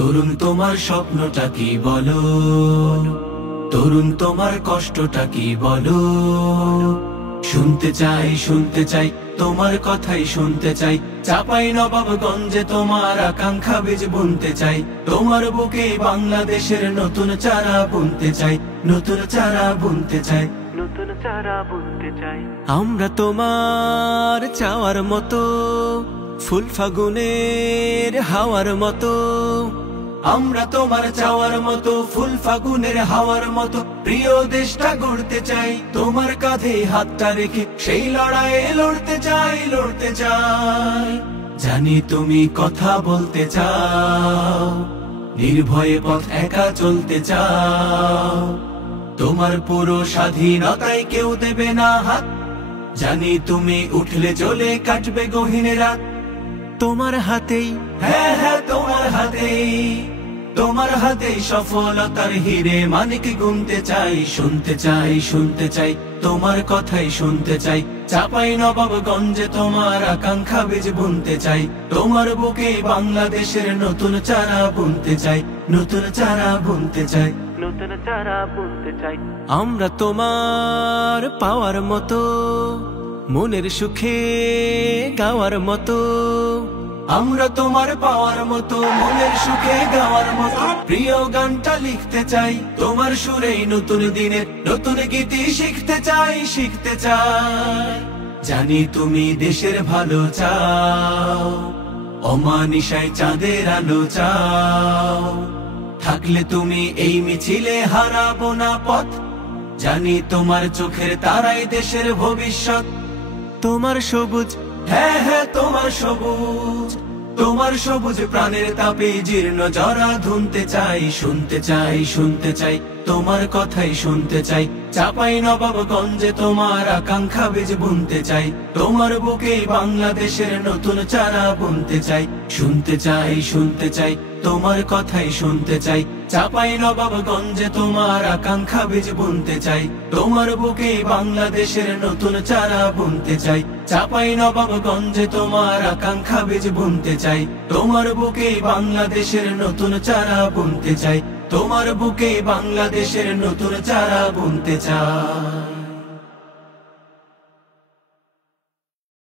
তরুণ তোমার স্বপ্নটা কি বলো, তরুণ তোমার কষ্টটা কি বলো। শুনতে চাই তোমার কথাই শুনতে চাই। চাপাই নবাবগঞ্জে তোমার আকাঙ্ক্ষা বীজ বুনতে চাই। তোমার বুকে বাংলাদেশের নতুন চারা বুনতে চাই, নতুন চারা বুনতে চাই, নতুন চারা বুনতে চাই। আমরা তোমার চাওয়ার মতো, ফুল ফাগুনের হাওয়ার মতো। আমরা তোমার চাওয়ার মতো, ফুল ফাগুনের হাওয়ার মতো। প্রিয় দেশটা গড়তে চাই, তোমার কাঁধে হাতটা রেখে সেই লড়াইয়ে লড়তে চাই, লড়তে চাই। জানি তুমি কথা বলতে চাও, নির্ভয়ে পথ একা চলতে চাও। তোমার পুরো স্বাধীনতায় কেউ দেবে না হাত। জানি তুমি উঠলে চলে কাটবে গহীন রাত। তোমার হাতেই, হ্যাঁ হ্যাঁ তোমার হাতেই, তোমার হাতেই সফলতার হিরে মানিক গুনতে চাই। শুনতে চাই তোমার কথাই শুনতে চাই। চাপাই নবাবগঞ্জে তোমার আকাঙ্ক্ষা বীজ বুনতে চাই। তোমার বুকে বাংলাদেশের নতুন চারা বুনতে চাই, নতুন চারা বুনতে চাই, নতুন চারা বুনতে চাই। আমরা তোমার পাওয়ার মতো, মনের সুখে গাওয়ার মতো। আমরা তোমার পাওয়ার মতো, মনের সুখে গাওয়ার মতো। প্রিয় গানটা লিখতে চাই, তোমার সুরেই নতুন দিনের নতুন গীতি শিখতে চাই, শিখতে চাই। জানি তুমি দেশের ভালো চাও, অমানিসায় চাঁদের আলো চাও। থাকলে তুমি এই মিছিলে হারাবো না পথ। জানি তোমার চোখের তারাই দেশের ভবিষ্যৎ। তোমার সবুজ, হ্যাঁ হ্যাঁ তোমার সবুজ, তোমার সবুজ প্রাণের তাপে জীর্ণ জরা ধুনতে চাই। শুনতে চাই তোমার কথাই শুনতে চাই। চাপাই নবাবগঞ্জে তোমার আকাঙ্ক্ষা বীজ বুনতে চাই। তোমার বুকে বাংলাদেশের নতুন চারা বুনতে চাই। শুনতে চাই তোমার কথাই শুনতে চাই। চাপাই নবাবগঞ্জে তোমার আকাঙ্ক্ষা বীজ বুনতে চাই। তোমার বুকে বাংলাদেশের নতুন চারা বুনতে চাই। চাপাই নবাবগঞ্জে তোমার আকাঙ্ক্ষা বীজ বুনতে চাই। তোমার বুকে বাংলাদেশের নতুন চারা বুনতে চাই। তোমার বুকে বাংলাদেশের নতুন চারা বুনতে চাই।